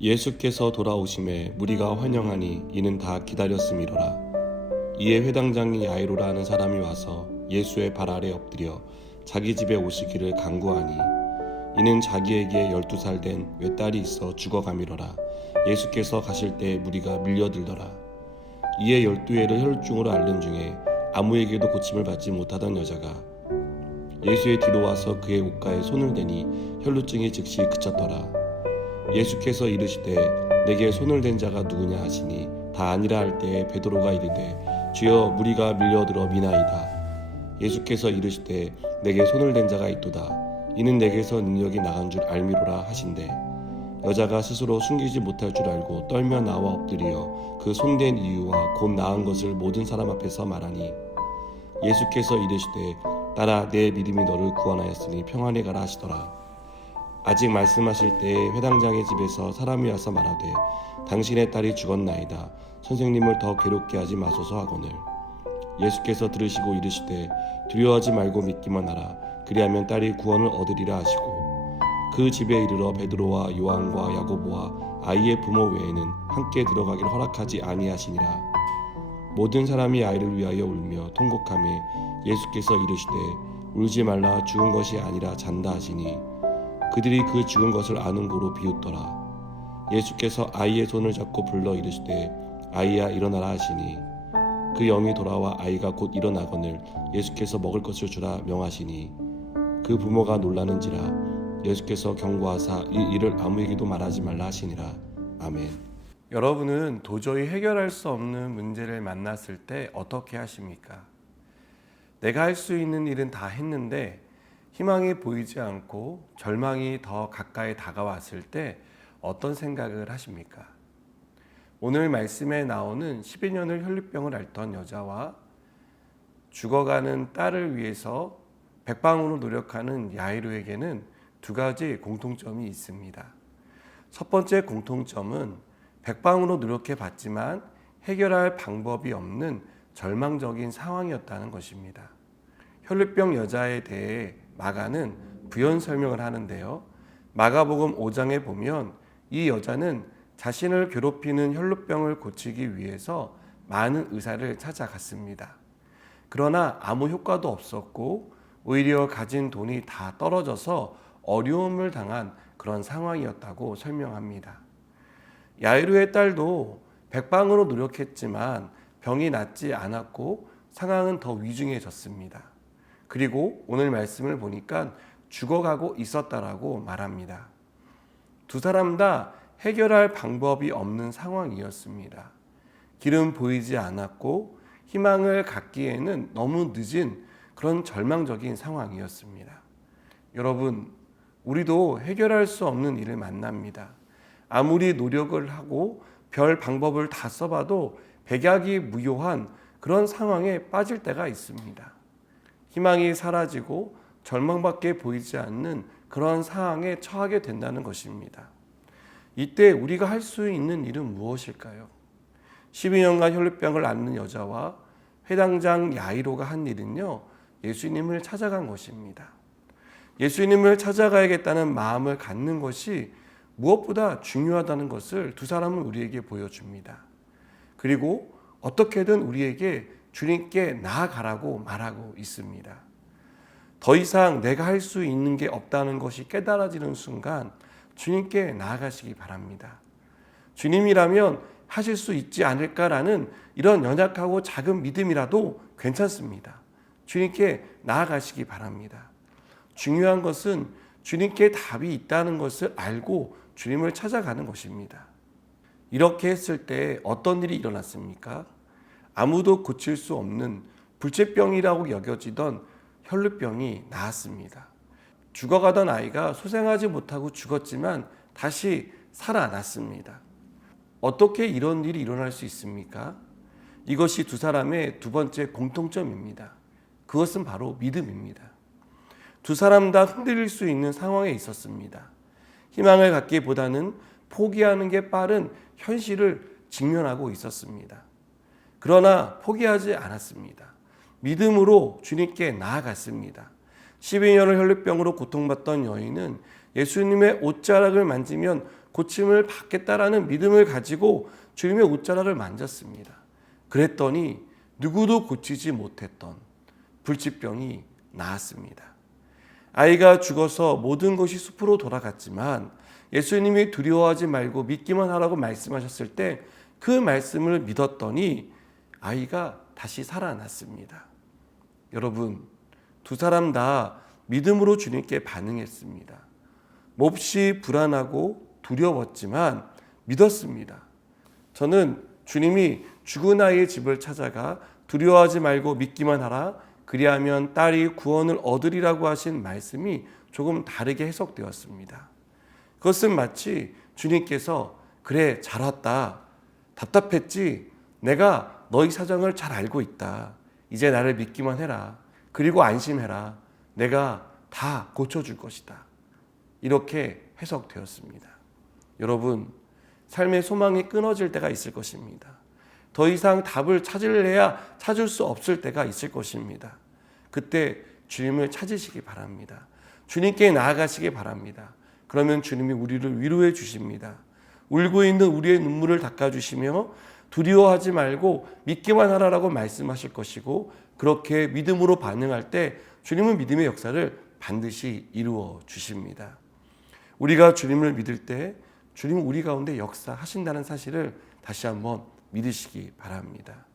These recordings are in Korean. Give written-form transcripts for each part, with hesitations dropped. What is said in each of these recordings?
예수께서 돌아오심에 무리가 환영하니 이는 다 기다렸음이로라. 이에 회당장이 야이로라 하는 사람이 와서 예수의 발 아래 엎드려 자기 집에 오시기를 간구하니 이는 자기에게 12살 된 외딸이 있어 죽어가미로라. 예수께서 가실 때 무리가 밀려들더라. 이에 12회를 혈루증으로 앓는 중에 아무에게도 고침을 받지 못하던 여자가 예수의 뒤로 와서 그의 옷가에 손을 대니 혈루증이 즉시 그쳤더라. 예수께서 이르시되 내게 손을 댄 자가 누구냐 하시니 다 아니라 할 때에 베드로가 이르되 주여 무리가 밀려들어 미나이다. 예수께서 이르시되 내게 손을 댄 자가 있도다. 이는 내게서 능력이 나간 줄 알미로라 하신대 여자가 스스로 숨기지 못할 줄 알고 떨며 나와 엎드려 그 손댄 이유와 곧 나은 것을 모든 사람 앞에서 말하니 예수께서 이르시되 딸아 내 믿음이 너를 구원하였으니 평안히 가라 하시더라. 아직 말씀하실 때에 회당장의 집에서 사람이 와서 말하되 당신의 딸이 죽었나이다. 선생님을 더 괴롭게 하지 마소서 하거늘 예수께서 들으시고 이르시되 두려워하지 말고 믿기만 하라. 그리하면 딸이 구원을 얻으리라 하시고 그 집에 이르러 베드로와 요한과 야고보와 아이의 부모 외에는 함께 들어가기를 허락하지 아니하시니라. 모든 사람이 아이를 위하여 울며 통곡하며 예수께서 이르시되 울지 말라 죽은 것이 아니라 잔다 하시니 그들이 그 죽은 것을 아는 고로 비웃더라. 예수께서 아이의 손을 잡고 불러 이르시되 아이야 일어나라 하시니 그 영이 돌아와 아이가 곧 일어나거늘 예수께서 먹을 것을 주라 명하시니 그 부모가 놀라는지라. 예수께서 경고하사 이 일을 아무에게도 말하지 말라 하시니라. 아멘. 여러분은 도저히 해결할 수 없는 문제를 만났을 때 어떻게 하십니까? 내가 할 수 있는 일은 다 했는데 희망이 보이지 않고 절망이 더 가까이 다가왔을 때 어떤 생각을 하십니까? 오늘 말씀에 나오는 12년을 혈루병을 앓던 여자와 죽어가는 딸을 위해서 백방으로 노력하는 야이로에게는 두 가지 공통점이 있습니다. 첫 번째 공통점은 백방으로 노력해 봤지만 해결할 방법이 없는 절망적인 상황이었다는 것입니다. 혈루병 여자에 대해 마가는 부연 설명을 하는데요. 마가복음 5장에 보면 이 여자는 자신을 괴롭히는 혈루병을 고치기 위해서 많은 의사를 찾아갔습니다. 그러나 아무 효과도 없었고 오히려 가진 돈이 다 떨어져서 어려움을 당한 그런 상황이었다고 설명합니다. 야이로의 딸도 백방으로 노력했지만 병이 낫지 않았고 상황은 더 위중해졌습니다. 그리고 오늘 말씀을 보니까 죽어가고 있었다라고 말합니다. 두 사람 다 해결할 방법이 없는 상황이었습니다. 길은 보이지 않았고 희망을 갖기에는 너무 늦은 그런 절망적인 상황이었습니다. 여러분, 우리도 해결할 수 없는 일을 만납니다. 아무리 노력을 하고 별 방법을 다 써봐도 백약이 무효한 그런 상황에 빠질 때가 있습니다. 희망이 사라지고 절망밖에 보이지 않는 그런 상황에 처하게 된다는 것입니다. 이때 우리가 할 수 있는 일은 무엇일까요? 12년간 혈루병을 앓는 여자와 회당장 야이로가 한 일은요, 예수님을 찾아간 것입니다. 예수님을 찾아가야겠다는 마음을 갖는 것이 무엇보다 중요하다는 것을 두 사람은 우리에게 보여줍니다. 그리고 어떻게든 우리에게 주님께 나아가라고 말하고 있습니다. 더 이상 내가 할 수 있는 게 없다는 것이 깨달아지는 순간 주님께 나아가시기 바랍니다. 주님이라면 하실 수 있지 않을까라는 이런 연약하고 작은 믿음이라도 괜찮습니다. 주님께 나아가시기 바랍니다. 중요한 것은 주님께 답이 있다는 것을 알고 주님을 찾아가는 것입니다. 이렇게 했을 때 어떤 일이 일어났습니까? 아무도 고칠 수 없는 불치병이라고 여겨지던 혈루병이 나았습니다. 죽어가던 아이가 소생하지 못하고 죽었지만 다시 살아났습니다. 어떻게 이런 일이 일어날 수 있습니까? 이것이 두 사람의 두 번째 공통점입니다. 그것은 바로 믿음입니다. 두 사람 다 흔들릴 수 있는 상황에 있었습니다. 희망을 갖기보다는 포기하는 게 빠른 현실을 직면하고 있었습니다. 그러나 포기하지 않았습니다. 믿음으로 주님께 나아갔습니다. 12년을 혈루병으로 고통받던 여인은 예수님의 옷자락을 만지면 고침을 받겠다라는 믿음을 가지고 주님의 옷자락을 만졌습니다. 그랬더니 누구도 고치지 못했던 불치병이 나았습니다. 아이가 죽어서 모든 것이 숲으로 돌아갔지만 예수님이 두려워하지 말고 믿기만 하라고 말씀하셨을 때 그 말씀을 믿었더니 아이가 다시 살아났습니다. 여러분, 두 사람 다 믿음으로 주님께 반응했습니다. 몹시 불안하고 두려웠지만 믿었습니다. 저는 주님이 죽은 아이의 집을 찾아가 두려워하지 말고 믿기만 하라, 그리하면 딸이 구원을 얻으리라고 하신 말씀이 조금 다르게 해석되었습니다. 그것은 마치 주님께서 그래 잘 왔다, 답답했지, 내가 너희 사정을 잘 알고 있다, 이제 나를 믿기만 해라, 그리고 안심해라, 내가 다 고쳐줄 것이다, 이렇게 해석되었습니다. 여러분, 삶의 소망이 끊어질 때가 있을 것입니다. 더 이상 답을 찾으려야 찾을 수 없을 때가 있을 것입니다. 그때 주님을 찾으시기 바랍니다. 주님께 나아가시기 바랍니다. 그러면 주님이 우리를 위로해 주십니다. 울고 있는 우리의 눈물을 닦아주시며 두려워하지 말고 믿기만 하라라고 말씀하실 것이고, 그렇게 믿음으로 반응할 때 주님은 믿음의 역사를 반드시 이루어 주십니다. 우리가 주님을 믿을 때 주님은 우리 가운데 역사하신다는 사실을 다시 한번 믿으시기 바랍니다.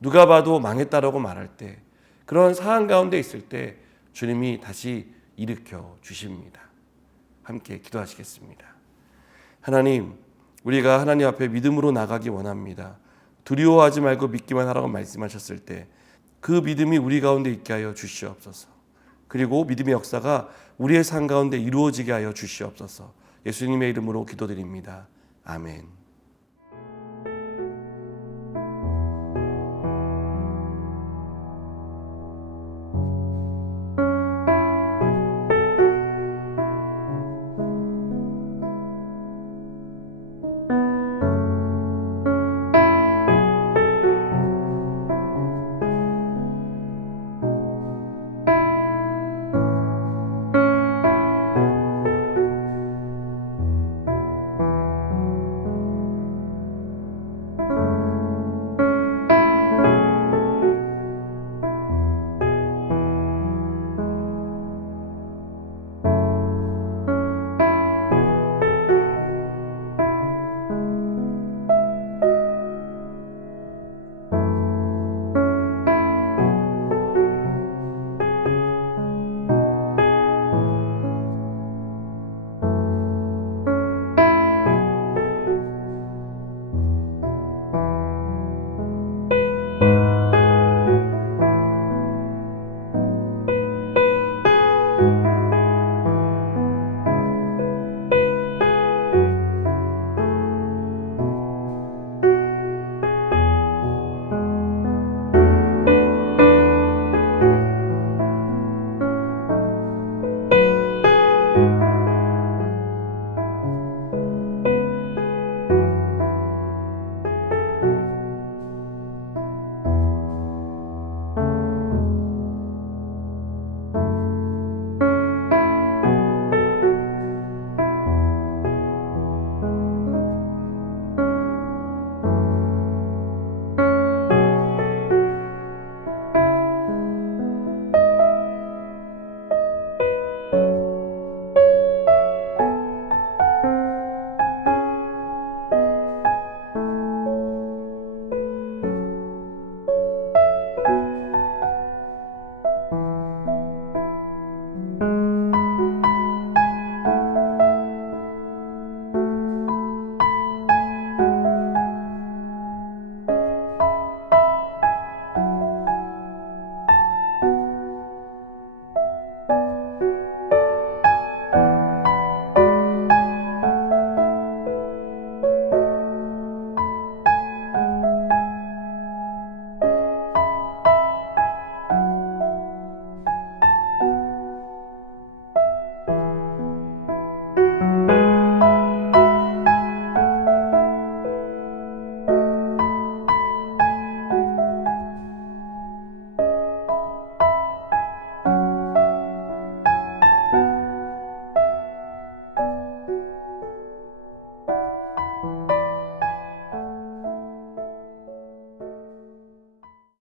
누가 봐도 망했다라고 말할 때, 그런 상황 가운데 있을 때 주님이 다시 일으켜 주십니다. 함께 기도하시겠습니다. 하나님, 우리가 하나님 앞에 믿음으로 나가기 원합니다. 두려워하지 말고 믿기만 하라고 말씀하셨을 때 그 믿음이 우리 가운데 있게 하여 주시옵소서. 그리고 믿음의 역사가 우리의 삶 가운데 이루어지게 하여 주시옵소서. 예수님의 이름으로 기도드립니다. 아멘.